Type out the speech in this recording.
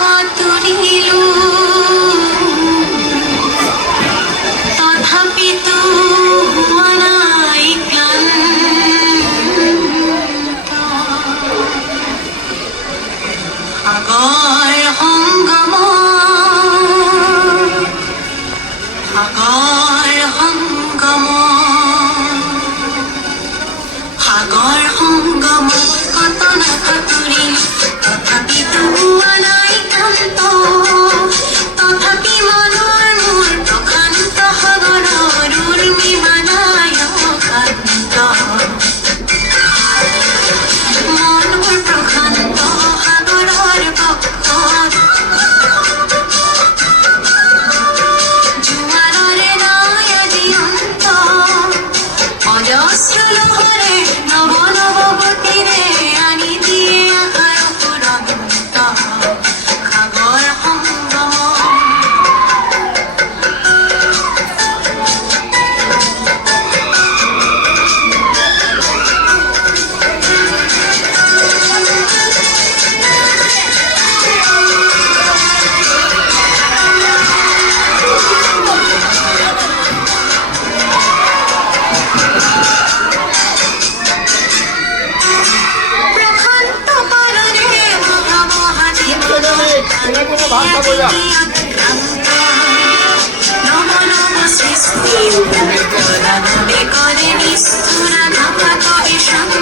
তুলিলো তথাপিতো হোৱা নাই ক্লান্ত সাগৰ সংগম সাগৰ সংগম সাগৰ সংগম কত নাসাঁতুৰিলো তথাপিতো হোৱা নাই ক্লান্ত তথাপি মনৰ মোৰ প্ৰশান্ত সাগৰৰ উৰ্মিমা নাই অশান্ত মন মোৰ প্ৰশান্ত সাগৰৰ বক্ষত জোৱাৰৰে নাই আজি অন্ত অজস্ৰ লহৰে নৱ নৱ গতিৰে আনি দিয়ে আশাৰ ফুৰন্ত সাগৰ সংগম প্ৰশান্ত পাৰৰে মহামহা জীৱনৰ নৱ নৱ সৃষ্টি প্ৰদানবে কৰে নিষ্ঠুৰ ঘাতক বিসংগ